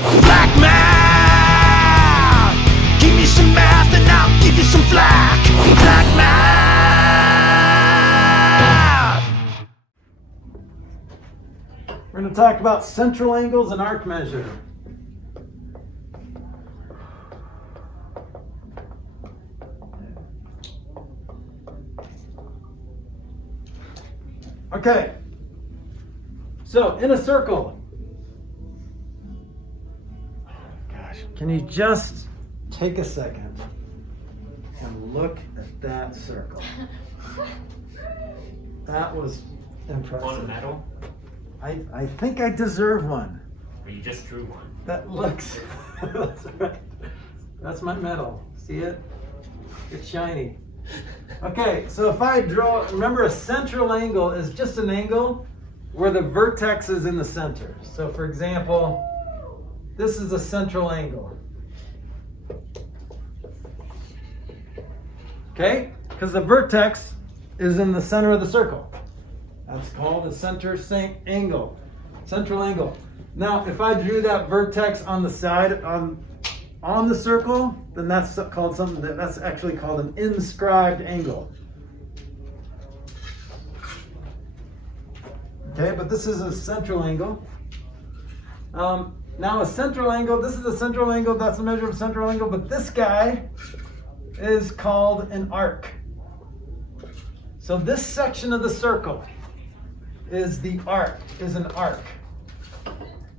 Flack math! Give me some math and I'll give you some flack. Flack math! We're going to talk about central angles and arc measure. Okay, so in a circle, gosh, can you just take a second and look at that circle? That was impressive. On a medal? I think I deserve one. Or you just drew one? That looks, that's right. That's my medal. See it? It's shiny. Okay, so if I draw, remember a central angle is just an angle where the vertex is in the center. So for example, this is a central angle. Okay, because the vertex is in the center of the circle. That's called a center angle, central angle. Now, if I drew that vertex on the side, on the circle, then that's called something that's actually called an inscribed angle. Okay, but this is a central angle. Now a central angle, this is a central angle, that's the measure of central angle, but this guy is called an arc. So this section of the circle is an arc.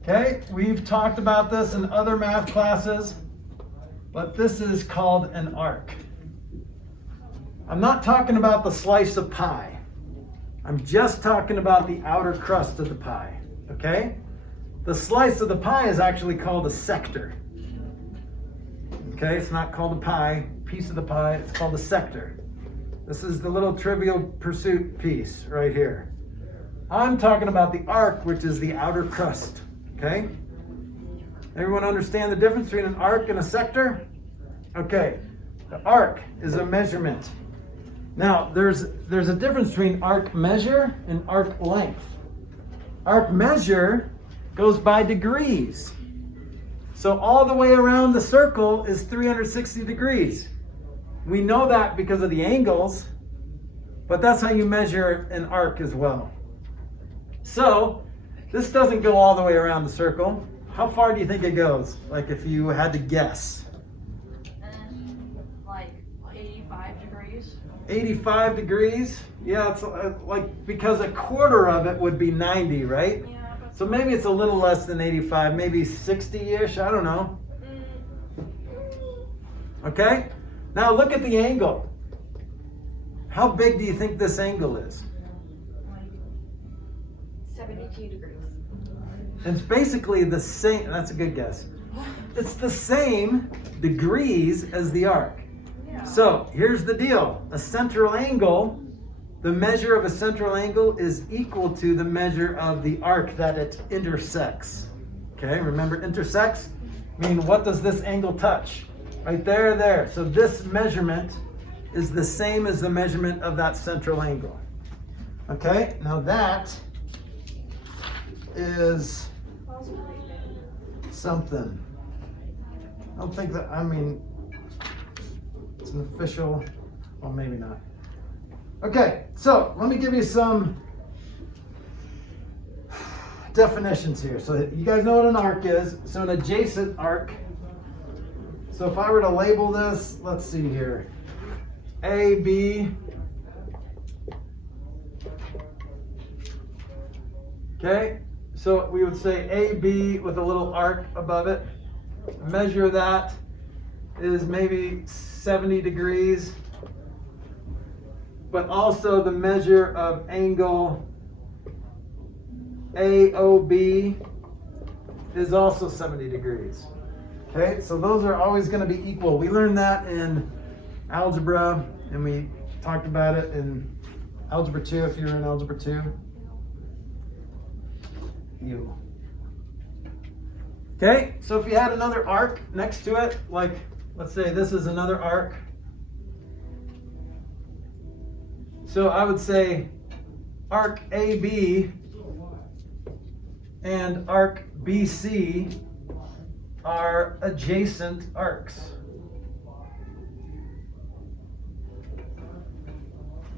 Okay, we've talked about this in other math classes. But this is called an arc. I'm not talking about the slice of pie. I'm just talking about the outer crust of the pie, okay? The slice of the pie is actually called a sector. Okay, it's not called a pie, piece of the pie, it's called a sector. This is the little Trivial Pursuit piece right here. I'm talking about the arc, which is the outer crust, okay? Everyone understand the difference between an arc and a sector? Okay, the arc is a measurement. Now, there's a difference between arc measure and arc length. Arc measure goes by degrees. So all the way around the circle is 360 degrees. We know that because of the angles, but that's how you measure an arc as well. So this doesn't go all the way around the circle. How far do you think it goes? Like if you had to guess. Like 85 degrees. 85 degrees? Yeah, it's like, because a quarter of it would be 90, right? Yeah. So maybe it's a little less than 85, maybe 60-ish, I don't know. Okay? Now look at the angle. How big do you think this angle is? 72 degrees. It's basically the same, that's a good guess. It's the same degrees as the arc. Yeah. So here's the deal. A central angle, the measure of a central angle is equal to the measure of the arc that it intersects. Okay, remember intersects? I mean, what does this angle touch? Right there, there. So this measurement is the same as the measurement of that central angle. Okay, now that is something. I don't think that, I mean, it's an official, well, maybe not. Okay, so let me give you some definitions here. So you guys know what an arc is. So an adjacent arc. So if I were to label this, let's see here. A, B. Okay, so we would say AB with a little arc above it. Measure that is maybe 70 degrees. But also the measure of angle AOB is also 70 degrees. Okay, so those are always going to be equal. We learned that in algebra, and we talked about it in Algebra 2 if you're in Algebra 2. Okay, so if you had another arc next to it, like let's say this is another arc. So I would say arc AB and arc BC are adjacent arcs.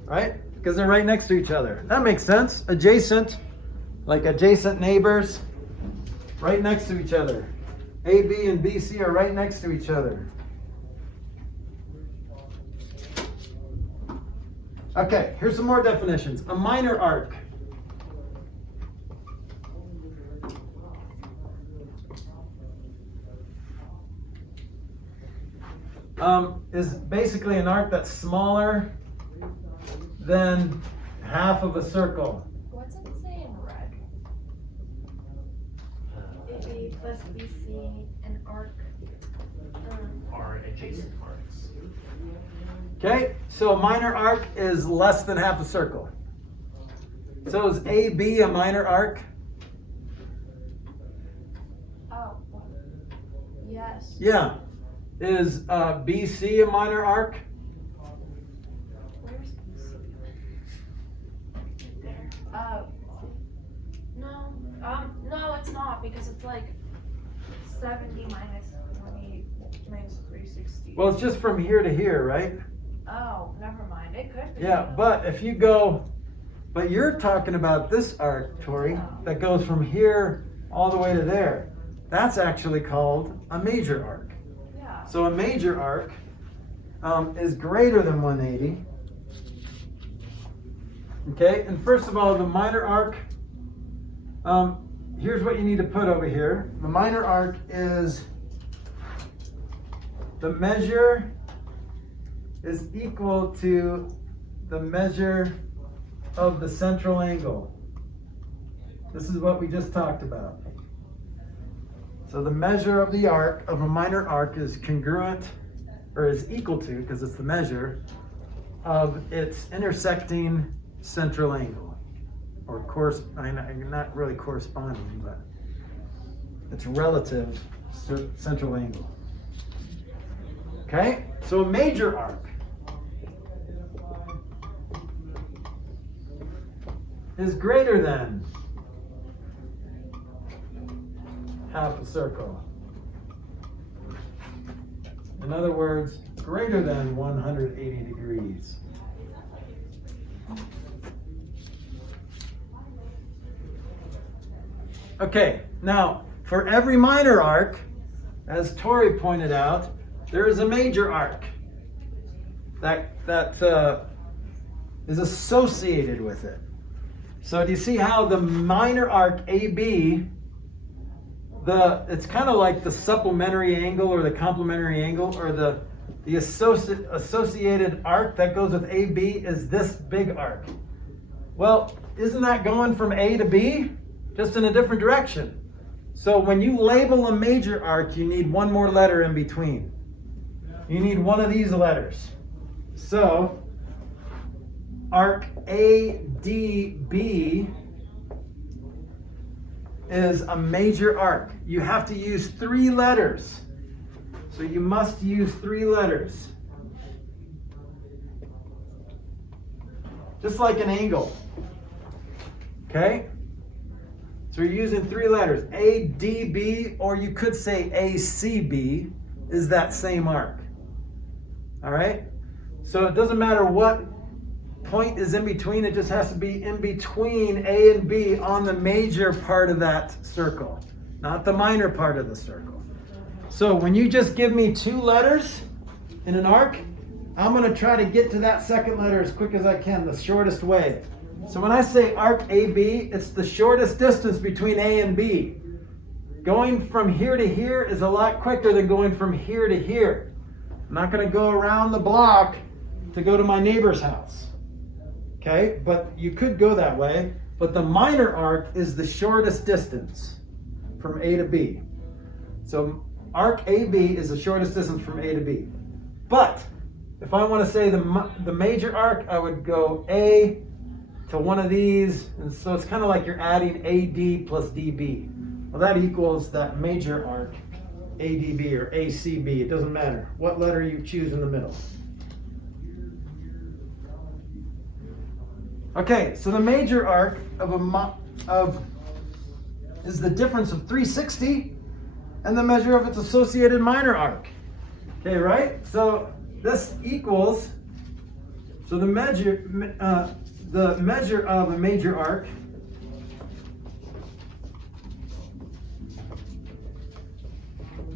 Right? Because they're right next to each other. That makes sense. Adjacent, like adjacent neighbors, right next to each other. AB and BC are right next to each other. Okay, here's some more definitions. A minor arc. Is basically an arc that's smaller than half of a circle. What's it say in red? AB plus BC and arc. Are adjacent arcs. Okay, so a minor arc is less than half a circle. So is AB a minor arc? Oh, yes. Yeah. Is BC a minor arc? Where's BC? There. No, it's not because it's like 70 minus 20 minus 360. Well, it's just from here to here, right? Oh, never mind. It could be. Yeah, but if you go, but you're talking about this arc, Tori, that goes from here all the way to there. That's actually called a major arc. Yeah. So a major arc is greater than 180. Okay, and first of all, the minor arc, here's what you need to put over here. The minor arc is the measure is equal to the measure of the central angle. This is what we just talked about. So the measure of the arc of a minor arc is congruent, or is equal to, because it's the measure, of its intersecting central angle. Or not really corresponding, but its relative central angle. Okay, so a major arc is greater than half a circle. In other words, greater than 180 degrees. Okay, now for every minor arc, as Tori pointed out, there is a major arc that is associated with it. So do you see how the minor arc AB, it's kind of like the supplementary angle or the complementary angle, or the associated arc that goes with AB is this big arc. Well, isn't that going from A to B? Just in a different direction. So when you label a major arc, you need one more letter in between. You need one of these letters. So arc ADB is a major arc. You have to use 3 letters. So you must use 3 letters. Just like an angle. Okay? So you're using 3 letters. ADB, or you could say ACB, is that same arc. All right? So it doesn't matter what point is in between, it just has to be in between A and B on the major part of that circle, not the minor part of the circle. So when you just give me 2 letters in an arc, I'm going to try to get to that second letter as quick as I can, the shortest way. So when I say arc AB, it's the shortest distance between A and B. Going from here to here is a lot quicker than going from here to here. I'm not going to go around the block to go to my neighbor's house. Okay, but you could go that way. But the minor arc is the shortest distance from A to B. So arc AB is the shortest distance from A to B. But if I want to say the major arc, I would go A to one of these. And so it's kind of like you're adding AD plus DB. Well, that equals that major arc, ADB or ACB. It doesn't matter what letter you choose in the middle. Okay, so the major arc is the difference of 360 and the measure of its associated minor arc. Okay, right? So this equals, so the measure of a major arc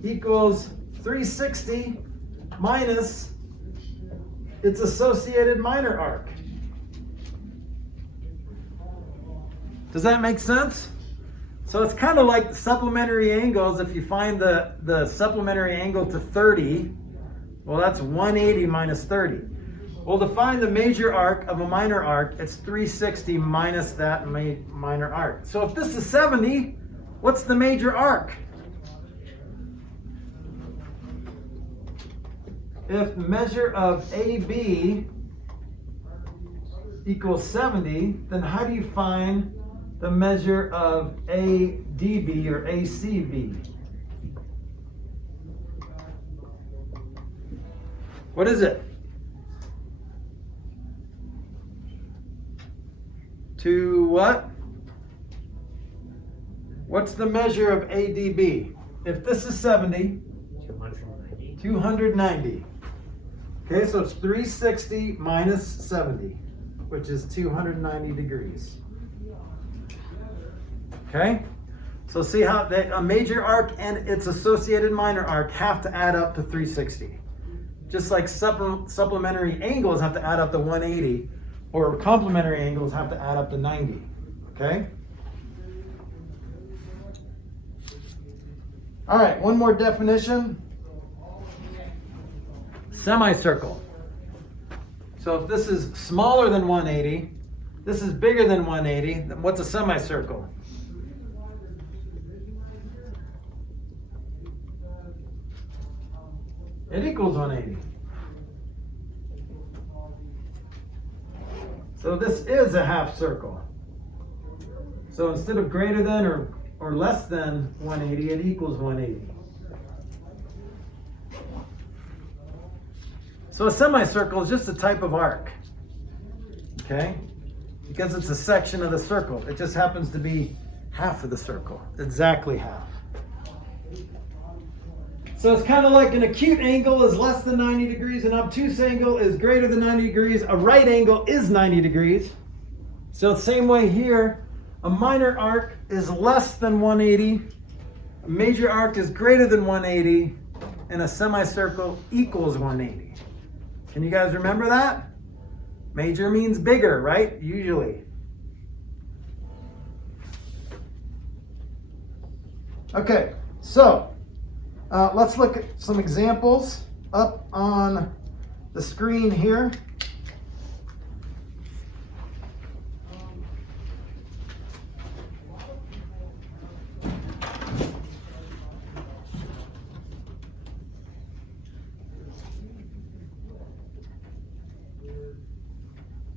equals 360 minus its associated minor arc. Does that make sense? So it's kind of like supplementary angles. If you find the supplementary angle to 30, well, that's 180 minus 30. Well, to find the major arc of a minor arc, it's 360 minus that minor arc. So if this is 70, what's the major arc? If the measure of AB equals 70, then how do you find the measure of ADB or ACB? What is it? To what? What's the measure of ADB? If this is 70, 290. 290. Okay, so it's 360 minus 70, which is 290 degrees. Okay, so see how a major arc and its associated minor arc have to add up to 360. Just like supplementary angles have to add up to 180, or complementary angles have to add up to 90. Okay? All right, one more definition. Semicircle. So if this is smaller than 180, this is bigger than 180, then what's a semicircle? It equals 180. So this is a half circle. So instead of greater than or less than 180, it equals 180. So a semicircle is just a type of arc, okay? Because it's a section of the circle. It just happens to be half of the circle, exactly half. So it's kind of like an acute angle is less than 90 degrees, an obtuse angle is greater than 90 degrees, a right angle is 90 degrees. So the same way here, a minor arc is less than 180, a major arc is greater than 180, and a semicircle equals 180. Can you guys remember that? Major means bigger, right? Usually. Okay, so let's look at some examples up on the screen here.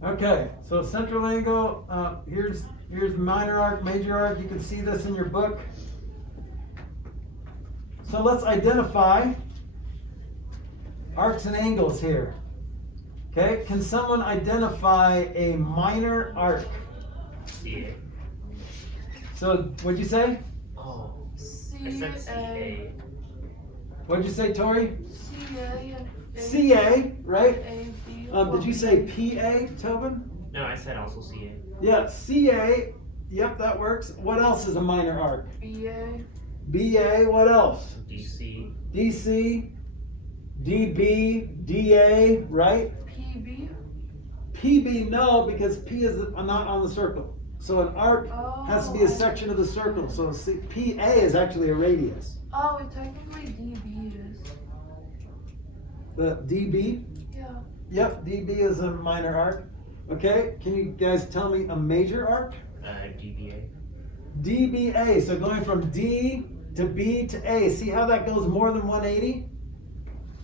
Okay, so central angle, here's minor arc, major arc. You can see this in your book. So let's identify arcs and angles here. Okay, can someone identify a minor arc? CA. So what'd you say? Oh, I said CA. What'd you say, Tori? CA and CA, right? AB. Did you say PA, Tobin? No, I said also CA. Yeah, CA. Yep, that works. What else is a minor arc? BA. BA, what else? DC. DC, DB, DA, right? PB. PB, no, because P is not on the circle. So an arc has to be a section of the circle. So PA is actually a radius. Oh, it technically DB is. The DB? Yeah. Yep, DB is a minor arc. Okay, can you guys tell me a major arc? DBA. DBA, so going from D to B to A. See how that goes more than 180?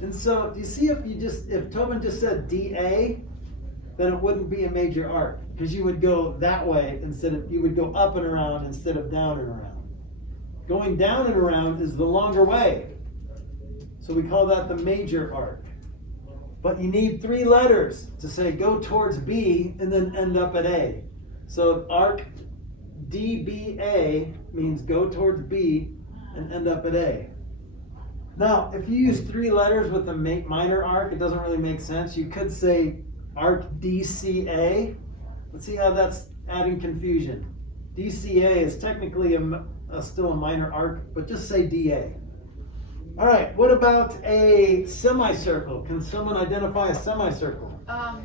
And so, do you see if Tobin just said DA, then it wouldn't be a major arc, because you would go that way you would go up and around instead of down and around. Going down and around is the longer way. So we call that the major arc. But you need 3 letters to say go towards B and then end up at A. So arc DBA means go towards B and end up at A. Now, if you use 3 letters with a minor arc, it doesn't really make sense. You could say arc DCA. Let's see how that's adding confusion. DCA is technically still a minor arc, but just say DA. All right, what about a semicircle? Can someone identify a semicircle?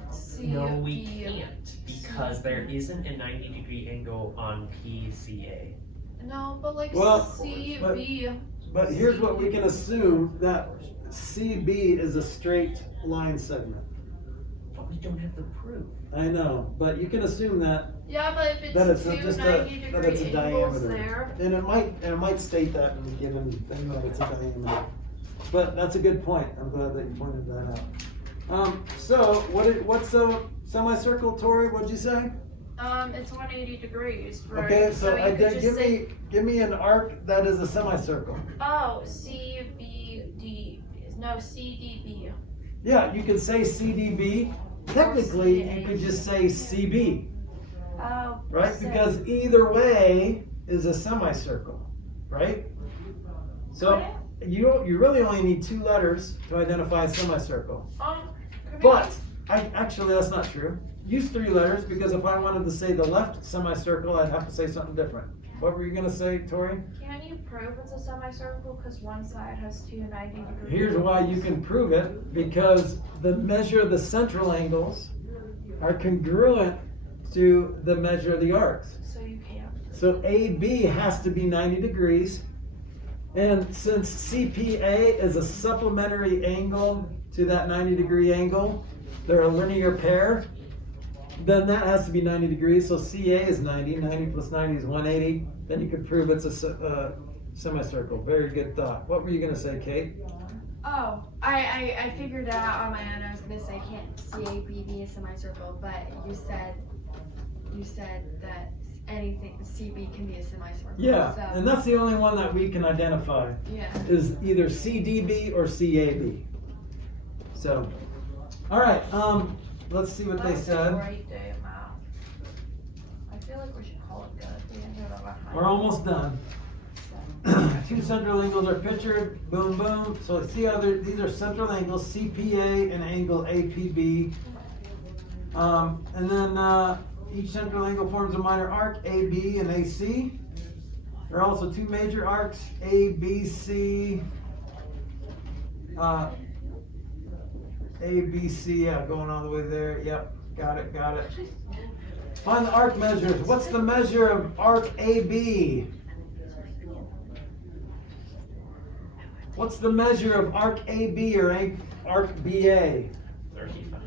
C. No, we B. can't because there isn't a 90-degree angle on PCA. No, but like Well, C, but- B. But here's what we can assume, that CB is a straight line segment. But we don't have the proof. I know, but you can assume that Yeah, but if that it's it's two just 90-degree that it's a angles diameter, there. and it might state that in the given thing that it's a diameter. But that's a good point. I'm glad that you pointed that out. So what's a semicircle, Tori? What'd you say? It's 180 degrees, right? Okay, so you I could did just say, give me an arc that is a semicircle. oh, CBD. No, CDB. Yeah, you could say CDB. Technically, you could just say CB, Oh, right? so- Because either way is a semicircle, right? So you really only need 2 letters to identify a semicircle. could But actually that's not true. Use 3 letters, because if I wanted to say the left semicircle, I'd have to say something different. What were you gonna say, Tori? Can you prove it's a semicircle? Because one side has 2 90-degree. Here's why you can prove it, because the measure of the central angles are congruent to the measure of the arcs. So you can't. So AB has to be 90 degrees. And since CPA is a supplementary angle to that 90-degree angle, they're a linear pair, then that has to be 90 degrees. So CA is 90, 90 plus 90 is 180. Then you could prove it's a semicircle. Very good thought. What were you gonna say, Kate? Oh, I figured it out on my own. I was gonna say can't CAB be a semicircle, but you said that anything CB can be a semicircle. Yeah, So, and that's the only one that we can identify, yeah. is either CDB or CAB. So, all right, let's see what That they was a said. great day of math. I feel like we should call it good. We ended up behind. We're almost done. 2 central angles are pictured, boom, boom. So see how these are central angles, CPA and angle APB. And then each central angle forms a minor arc, AB and AC. There are also 2 major arcs, ABC. ABC, yeah, going all the way there. Yep, got it, got it. Find the arc measures. What's the measure of arc AB? What's the measure of arc AB or arc BA? 35.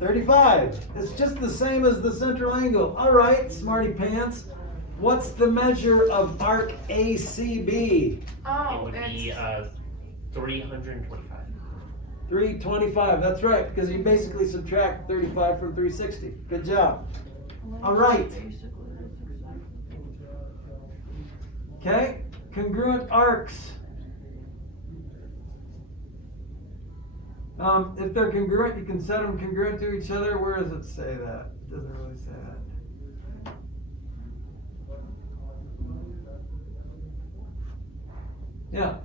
35. It's just the same as the central angle. All right, smarty pants. What's the measure of arc ACB? It Oh, would be it's 325. 325. That's right, because you basically subtract 35 from 360. Good job. All right. Okay, congruent arcs. If they're congruent, you can set them congruent to each other. Where does it say that? It doesn't really say that. Yeah,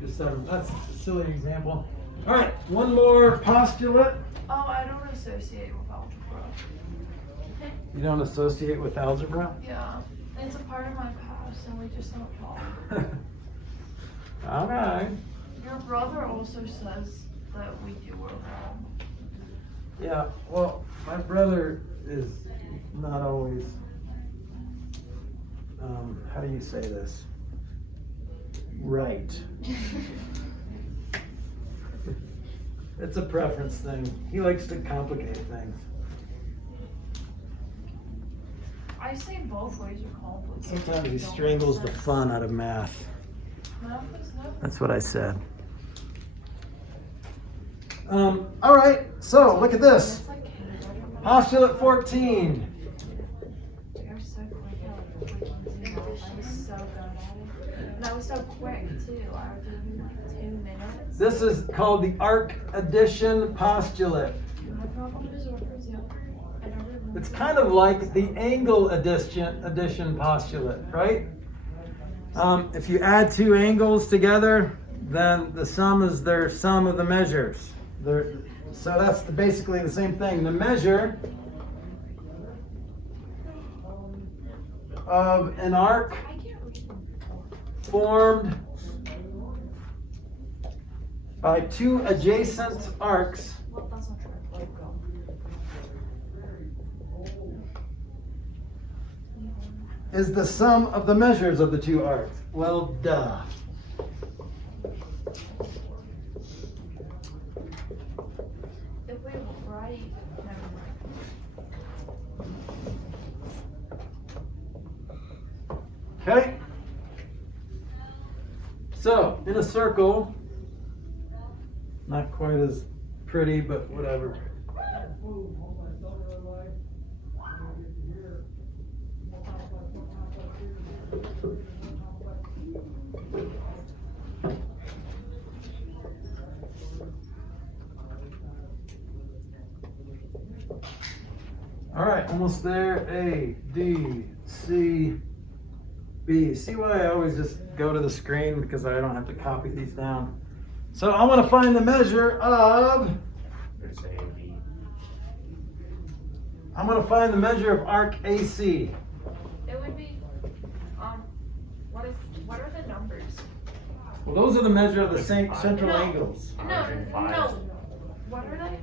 just that's a silly example. All right, one more postulate. Oh, I don't associate with algebra. You don't associate with algebra? Yeah, it's a part of my past, and we just don't talk. All right. Your brother also says that we do work wrong. Yeah, well, my brother is not always, how do you say this? Right. It's a preference thing. He likes to complicate things. I say both ways are complicated. Sometimes he Don't strangles make the sense. fun out of math. Math is never- That's what I said. All right, so look at this. It's like kindergarten. Postulate 14. You're so quick at it. I was so good at it. And I was so quick too. I would do it in like 2 minutes. This is called the arc addition postulate. My problem is workers younger. And everyone. It's kind of like the angle addition postulate, right? If you add two angles together, then the sum is their sum of the measures. So that's basically the same thing. The measure of an arc formed by two adjacent arcs Well, that's not true. is the sum of the measures of the two arcs. Well, duh. If we write, never mind. Okay? So, in a circle, not quite as pretty, but whatever. All right, almost there. A, D, C, B. See why I always just go to the screen, because I don't have to copy these down. So I want to find the measure of, There's A and B. I'm going to find the measure of arc AC. It would be, what are the numbers? Well, those are the measure of the same central No. angles. No, 105. no. What are they?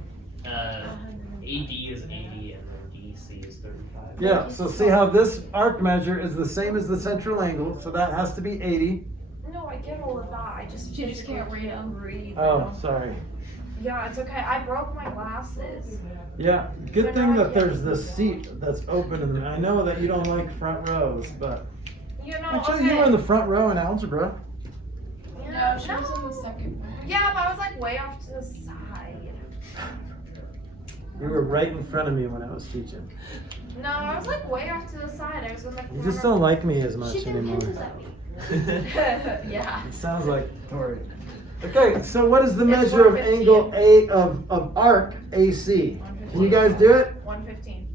AD is 80 and then DC is 35. Yeah, so see how this arc measure is the same as the central angle, so that has to be 80. No, I get all of that. I just can't read them. Oh, sorry. Yeah, it's okay. I broke my glasses. Yeah, good thing that there's this seat that's open, and I know that you don't like front rows, but You know, actually okay. you were in the front row in algebra. No, she was in the second one. Yeah, but I was like way off to the side. You were right in front of me when I was teaching. No, I was like way off to the side. I was in the corner. You just don't like me as much She threw anymore. pencils at me. Yeah. It sounds like Tori. Okay, so what is the It's measure of 115. angle A of arc AC? Can you guys do it? 115.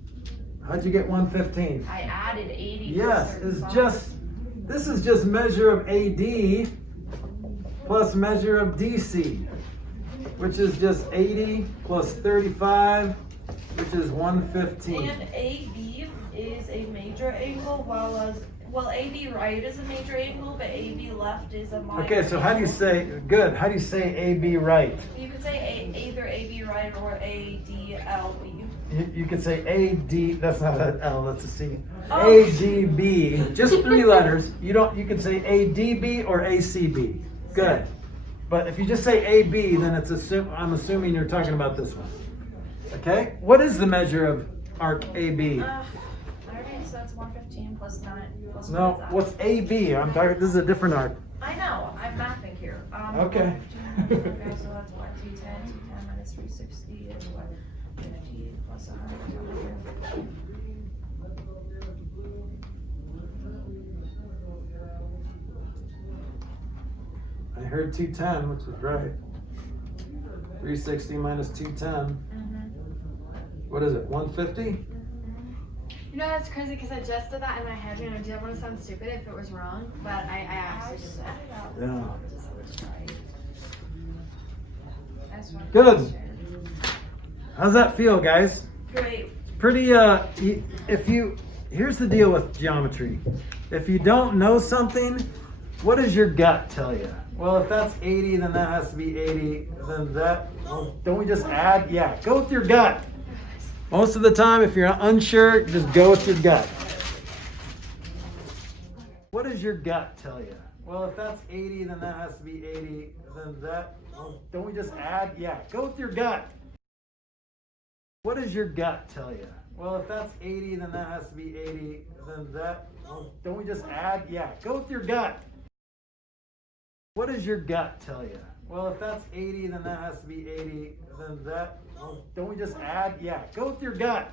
How'd you get 115? I added 80. Yes, this is just measure of AD plus measure of DC, which is just 80 plus 35, which is 115. And AB is a major angle, while AB right is a major angle, but AB left is a minor. Okay, so how do you say, good, how do you say AB right? You could say either AB right or ADLB. You could say AD, that's not an L, that's a C. Oh. ADB, just three letters. You can say ADB or ACB. Good. But if you just say AB, then I'm assuming you're talking about this one. Okay? What is the measure of arc AB? I already said it's 115 plus 9. Plus No, what is that? what's AB? I'm talking, this is a different arc. I know. I'm mapping here. Okay. Okay, so that's what? 210. 210 minus 360 is what? 50 plus 100. I heard 210, which is right. 360 minus 210. What is it, 150? You know, that's crazy because I just did that in my head. You know, I didn't want to sound stupid if it was wrong, but I actually did that. Yeah. That's one Good. question. How's that feel, guys? Great. Pretty, here's the deal with geometry. If you don't know something, what does your gut tell you? Well, if that's 80, then that has to be 80. Then well, don't we just add? Yeah, go with your gut. Most of the time, if you're unsure, just go with your gut. What does your gut tell you? Well, if that's 80, then that has to be 80. Then well, don't we just add? Yeah, go with your gut. What does your gut tell you? Well, if that's 80, then that has to be 80. Then well, don't we just add? Yeah, go with your gut. What does your gut tell you? Well, if that's 80, then that has to be 80. Then well, don't we just add? Yeah, go with your gut.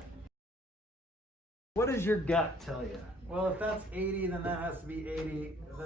What does your gut tell you? Well, if that's 80, then that has to be 80. Then